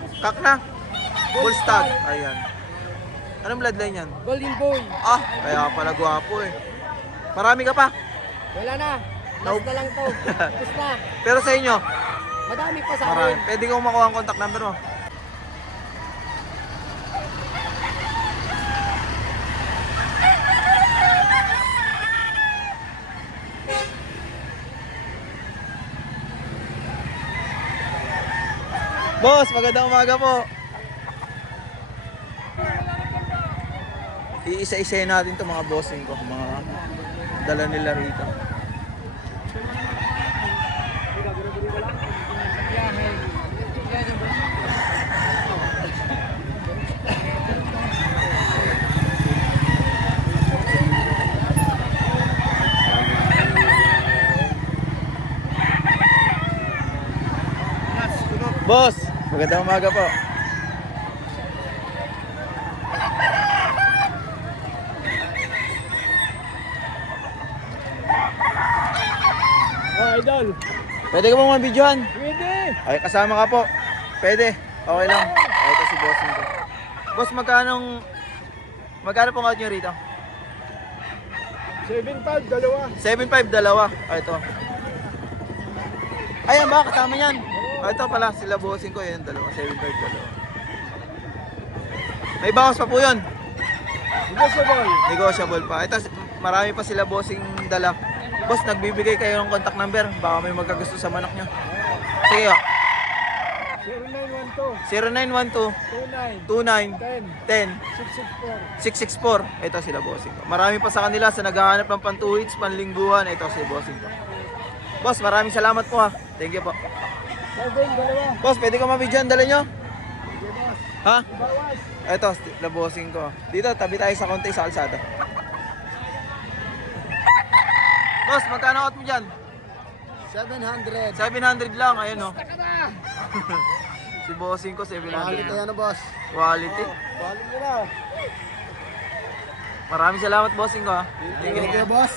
Kak na. Full stag. Ayan. Anong bloodline yan? Golden Boy. Ah, kaya pala gwapo eh. Marami ka pa? Wala na. Last na lang to. Tapos na. Pero sa inyo? Madami pa sa Marami. akin. Pwede kong makuha ang contact number mo. Boss, magandang umaga po. Iisa-isayin natin to mga bossing ko, mga dala nila rito. Boss, magandang umaga po. Oh, idol. Pwede ka bang mabidyohan? Pwede. Ay, kasama ka po. Pwede. Okay lang. Ay, ito si bossing ko. Boss, magkano pong out nyo rito? 7.5, dalawa. 7.5, dalawa. Ay, ito. Ayan ba, kasama yan. Ay, ito pala, sila bossing ko. Yan, dalawa. 7.5, dalawa. May bawas pa po yun. Negotiable. Negotiable pa. Ito, marami pa sila bossing dala. Boss, nagbibigay kayo ng contact number. Baka may magkagusto sa manok nyo. Sige, 0912 0912 29 29 10 10 664. 664. Ito sila bossing ko. Marami pa sa kanila sa naghahanap ng pantuhits, panlingguhan. Ito si bossing ko. Boss, maraming salamat po ha. Thank you po. 7, dalawa. Boss, pwede ko mabidyan, dala nyo? Sige, boss. Ha? Bawas. Ito, sila bossing ko. Dito, tabi tayo sa konti sa kalsada. Boss, magkano out mo dyan? 700. 700 lang, ayun o. Taka na. Si bossing ko, 700 Quality lang. yan na, boss. Quality. Quality mo na. Maraming salamat bossing ko ha. Thank you, boss.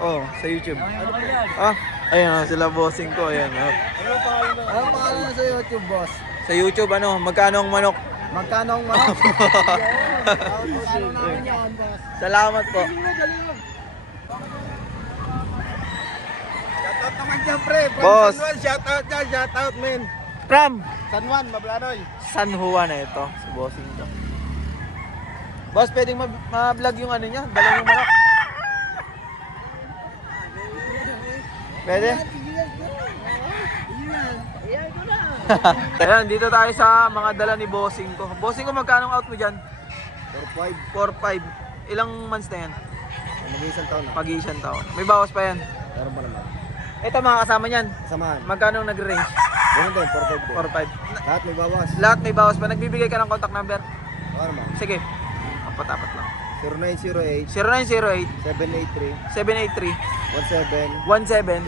Oh, sa YouTube. Ano ba yan? Ah, ayun oh, sila bossing ko, ayan oh. Anong pangalan mo sa YouTube, boss? Sa YouTube ano, magkano ang manok? Magkano ang manok? Magkano namin yan, boss? Salamat po. Shoutout naman dyan, pre. From Boss. San Juan, shoutout dyan. Shoutout, men. From San Juan, Mablanoy. San Juan na ito, si bossing ko. Boss, pwedeng ma-vlog yung ano niya, dala yung manok. Pwede? Ayan, dito tayo sa mga dala ni bossing ko. Bossing ko, magkano out mo dyan? 4-5. 4-5. Ilang months na yan? Mag-isang taon na. Pag-isang taon. May bawas pa yan. Meron pa naman. Ito mga kasama niyan. Samahan. Magkano nag-range? Ganun din, 4-5 din. 4-5. Lahat may bawas. Lahat may bawas pa. Nagbibigay ka ng contact number? Oo naman. Sige. Apat-apat lang. 0908 0908 783 783 17 17 27.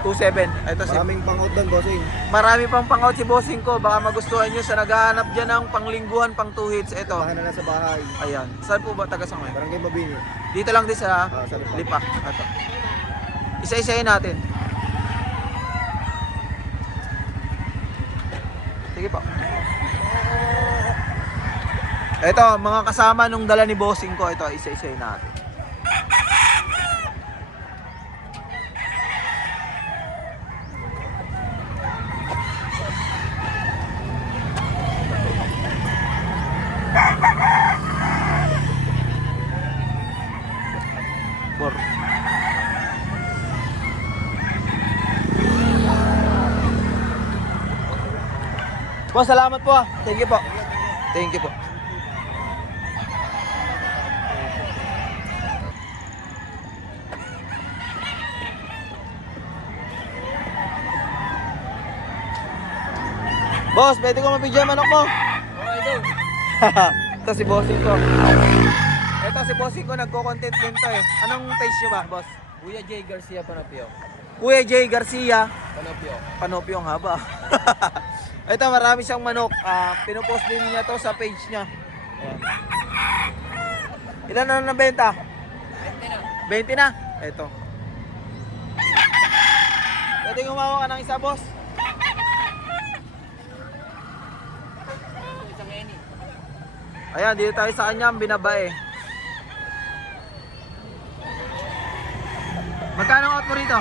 27. Ito si Maraming pangot doon, bossing. marami pang pangout si bossing ko. Baka magustuhan nyo sa naghahanap dyan ng panglingguhan, pang 2 hits. Ito. Bahan na lang sa bahay. Ayan. Saan po ba taga sa ngayon? Barangay Mabini. Dito lang din sa Sa Lipa. Lipa. Ito. Isa-isayin natin. Sige po. Ito, mga kasama nung dala ni bossing ko. Ito, isa-isayin natin. Four. Boss, salamat po ah. Thank you po. Thank you po. Boss, pwede ko mabigyan manok mo? Okay, doon. Ito si bossing ko. Ito si bossing ko, nagko-content din to eh. Anong page nyo ba, boss? Kuya J. Garcia Panapio. Kuya J. Garcia. Panapio. Panopyo ang haba. Ito, marami siyang manok. Pinupost din niya to sa page niya. Ayan. Ilan na nabenta? 20 na. Ito. Pwede gumawa ka ng isa, boss? Ayan, dito tayo sa kanya, binabae. Magkano ang out mo rito?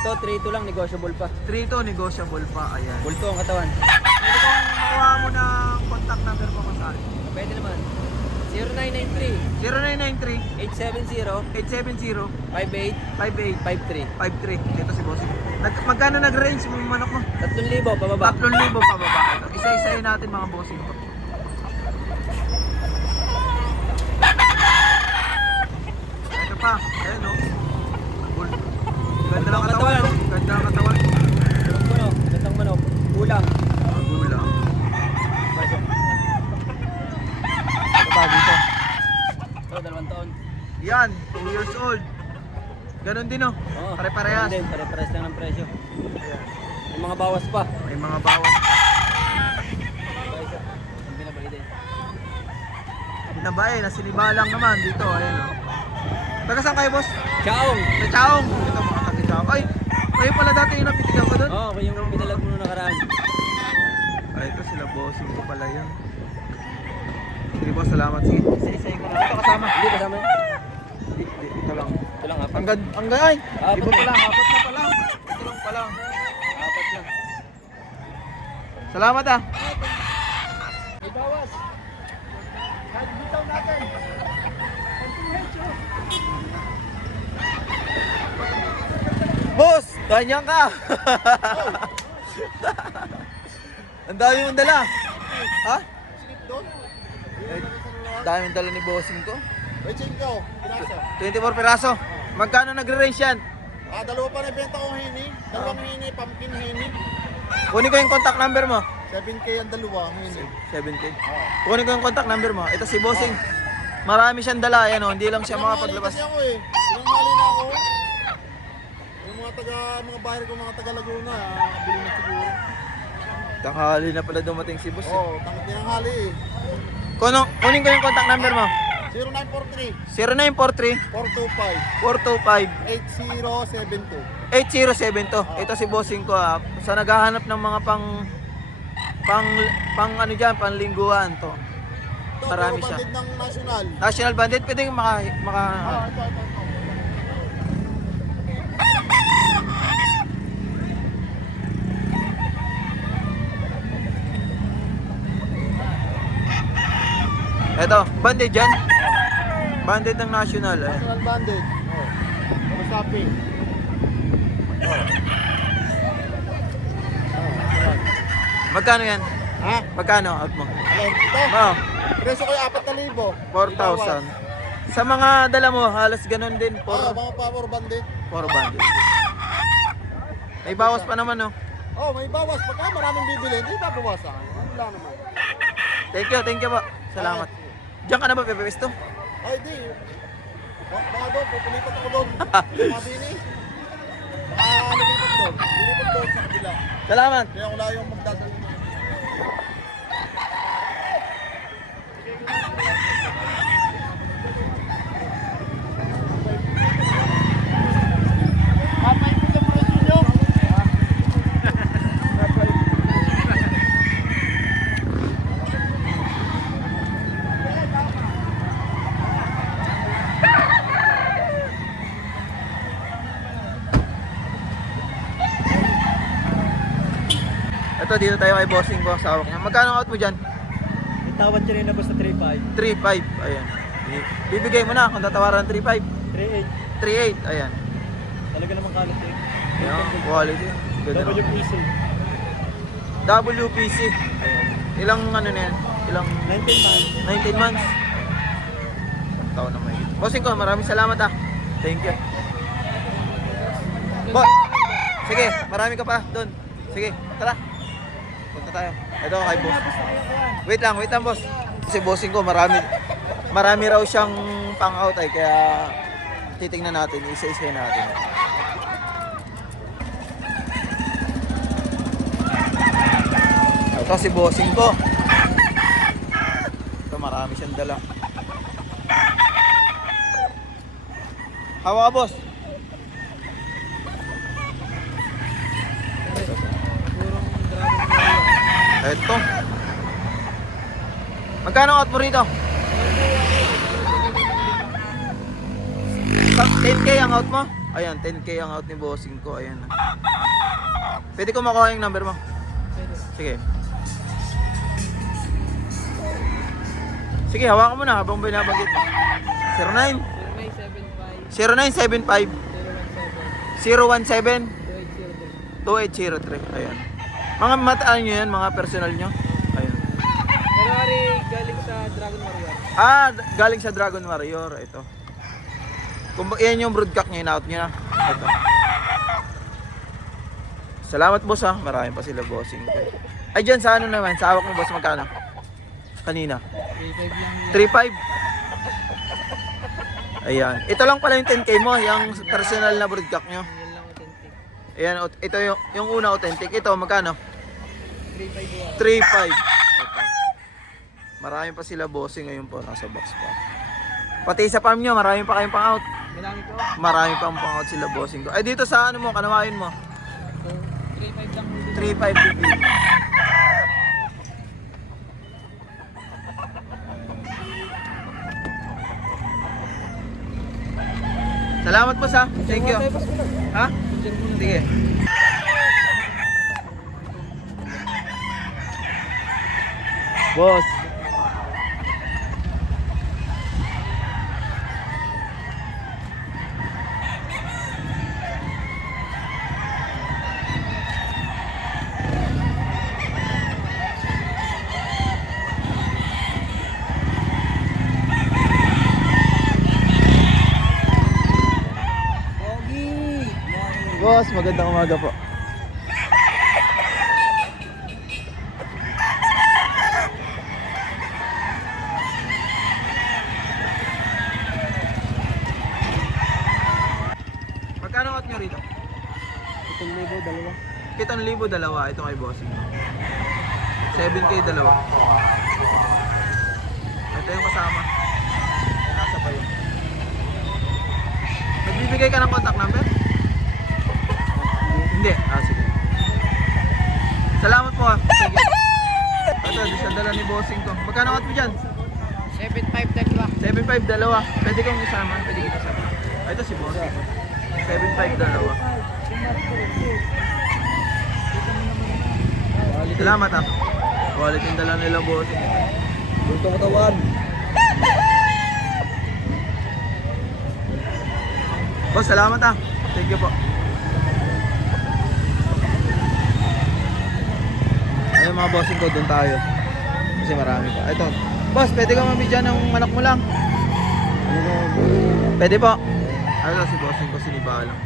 Ito, 3-2 lang, negotiable pa. 3 negotiable pa, ayan. Bulto ang katawan. Pwede kong makuha mo ng contact number mo kung saan. Pwede naman. 0993 0993 870 870 58 58 53. 53. Ito si Bossing. Magkano nag-range mo yung manok mo? 3,000 pababa. 3,000 pababa. Ito. Isa-isahin natin mga bossing ko. Ito pa. Ayan o. Ganda lang katawan. Ganda lang katawan. Gandang manok. Kulang. Magulang. Ito pa dito. Ito, 2 taon. Yan. 2 years old. Ganon din o. Oo. Pare-parehas. Ganun din, pare-parehas lang ng presyo. Ayan. May mga bawas pa. May mga bawas. Ang binabay din. Binabae. Nasinibalang naman dito. Ayan o. Taga saan kayo boss? Chaong! Sa Chaong. Ito mga taga-Chaong. Ay! Kayo pala dati yung napitigan ko doon? Oo, yung binalag mo nung nakaraan. Ay, ito sila bossing ko pala yun. Sige boss, salamat. Sige, isa-isahin ko na. Ito kasama. Hindi kasama yun. Ito lang. Ito lang, apat. Hanggang ay! Apat Iba na. pala, apat na pala. Ito lang pala. Apat lang. Salamat ah. May bawas. Kahit bitaw natin. Boss! Ganyan ka! Ang dami mong dala. Ha? Ay, dami mong dala ni bossing ko. May chinko, piraso. 24 piraso. Magkano nagre-range yan? Dalawa pa na benta kong hini. Dalawang hini, pumpkin hini. Kunin ko yung contact number mo. 7K ang dalawa, hini. 7K. Kunin ko yung contact number mo. Ito si bossing. Marami siyang dala. Yan o. Hindi lang siya makapaglabas. Kasi ako eh. Tinanghali na ako. Yung mga bahay ko, mga taga Laguna, bili na siguro. Tanghali na pala dumating si boss. Oo, tinanghali eh. Kunin ko yung contact number mo. 0943 0943 425 425 8072. 8072. Ito si bossing ko ah. Sa naghahanap ng mga pang ano diyan, panlingguhan to. Ito, Marami puro siya. bandit ng national. National Bandit, pwedeng maka Ito. Ito, bandit dyan. Bandit ng national. Eh. National bandit. Kamusapi. Magkano yan? Ha? Magkano out mo? Alin? Ito? Oh, Preso ko yung 4,000. 4,000. Sa mga dala mo, halos ganun din. Oo, mga power bandit. 4 bandit. May bawas pa naman, no? Oh, may bawas. Pagka maraming bibili, hindi babawasan. Wala naman. Thank you po. Salamat. Diyan ka na ba, Pepe Pisto? Ay, di. Baka doon, pupulipat ako doon. Mabini. Baka lumipat doon. Lumipat doon sa kabila. Salamat. Kaya wala yung magdadali. Ito, dito tayo kay bossing ko sa hawak niya. Magkano ang out mo dyan? Itawad dyan na basta 3,500. 3.5. Ayan. Bibigay mo na kung tatawaran 3.5. 3,800. 3.8. Ayan. Talaga naman kalit eh. Ayan. Quality. Ganda naman. WPC. WPC. Ayan. Ilang ano na yan? Ilang 19 months. 19 months. Taon na may. Bossing ko, maraming salamat ah. Thank you. Sige, marami ka pa doon. Sige, tara. Punta tayo. Ito kay boss. Wait lang boss. Si bossing ko marami raw siyang pang-out ay kaya titingnan natin, isa-isa natin. Ito si bossing ko. Ito marami siyang dala. Hawa ka boss. Ito. Magkano out mo rito? 10k ang out mo? Ayan, 10k ang out ni bossing ko. Ayan. Pwede ko makuha yung number mo? Sige. Sige, hawakan mo na habang binabanggit mo. 09 0975 017 2803. Ayan. Mga mataan nyo yan, mga personal nyo. Ayan. January galing sa Dragon Warrior. Galing sa Dragon Warrior. Ito. Kung yan yung broodcock niya, in-out niya na. Ito. Salamat boss ha. Marami pa sila bossing. Ay dyan sa ano naman, sa hawak mo boss, magkano? Kanina. 3.5. Ayan. Ito lang pala yung 10k mo, yung personal na broodcock nyo. Yan lang authentic. Ayan, ito yung una authentic. Ito, magkano? 3.5 3.5. Ito. Marami pa sila bossing ngayon po, nasa box pa. Pati sa farm nyo, marami pa kayong pang-out. Malami po. Marami pang pang-out sila bossing ko. Ay dito sa ano mo, kanawain mo. So, 3.5 lang. 3.5 bibili. Salamat po sa. Thank you. Ha? Sige. Boss. Boss, magandang umaga po. Magkano out nyo rito? 7,000 dalawa. 7,000 dalawa. Ito kay bossing. 7k dalawa. Ito yung kasama. Nasa pa yun. Nagbibigay ka ng contact number? Hindi. Sige. Salamat po ha. Sige. Ito, di sa dala ni bossing ko. Magkano out mo dyan? 7.5 dalawa. 7.5 dalawa. Pwede kong isama. Pwede kita isama. Ito si bossing. 7.5 dalawa. Salamat ha. Wallet yung dala nila bossing. Bulto katawan. Boss, salamat ha. Thank you po. Ayun mga bossing ko, doon tayo. Kasi marami pa. Ito. Boss, pwede ka mabidyan ng manok mo lang? Pwede po. Ano si bossing ko, siniba lang.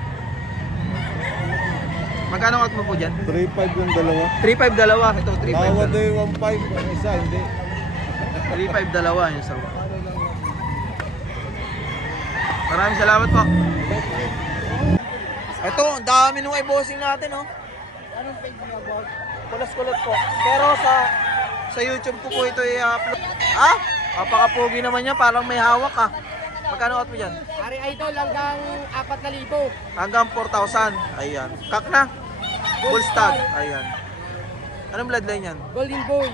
Magkano out mo po dyan? 3.5 yung dalawa. 3.5 dalawa. Ito, 3.5 Tawad dalawa. eh, 1.5 ang isa, hindi. 3.5 dalawa yung sawa. Maraming salamat po. Ito, ang dami nung i-bossing natin, oh. Anong page niya, boss? Kulas-kulat po. Pero sa YouTube ko po ito i-upload. Apaka-pogi naman yan. Parang may hawak ah. Magkano out mo dyan? Ari Idol hanggang 4,000. Hanggang 4,000. Ayan. Kak na. Full stag. Ayan. Anong bloodline yan? Golden Boy.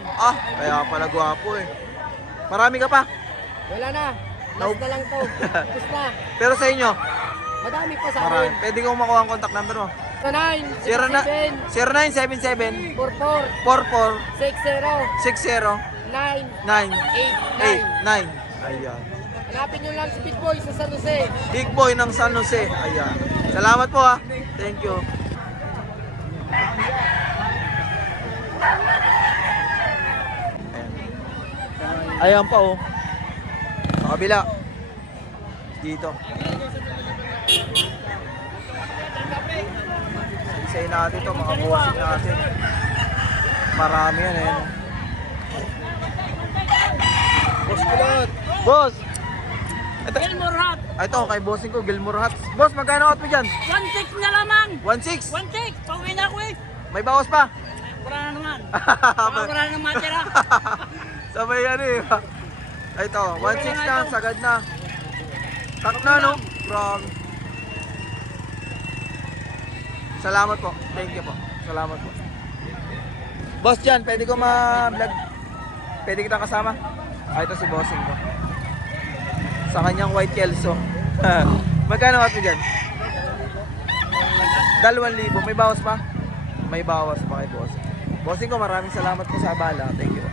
Kaya pala gwapo eh. Marami ka pa. Wala na. Last na lang to. Tapos na. Pero sa inyo, Madami pa sa marami. akin. Pwede kong makuha ang contact number mo. 0977 44 44 60 60 9 989. Ayan. Hanapin nyo lang si Big Boy sa San Jose. Big Boy ng San Jose. Ayan. Salamat po ha. Thank you. Ayan pa oh. Sa kabila. Dito. Isa natin to, mga bossing natin. Marami yan eh. No? Boss Kulot. Boss! Gilmore Hut. Ito, kay bossing ko, Gilmore Hut. Boss, magkano out mo dyan? 1.6 na lamang. 1.6? 1.6. Pauwi na ako eh. May bawas pa? Wala na naman. Baka wala na matira. Sabay yan eh. Ito, 1.6 na, sagad na. Tak na no? From... Salamat po. Thank you po. Salamat po. Boss Jan, pwede ko ma-vlog? Pwede kita kasama? Ah, ito si bossing ko. Sa kanyang white kelso. Magkano at mo dyan? 2,000. May bawas pa? May bawas pa kay bossing. Bossing ko, maraming salamat po sa abala. Thank you.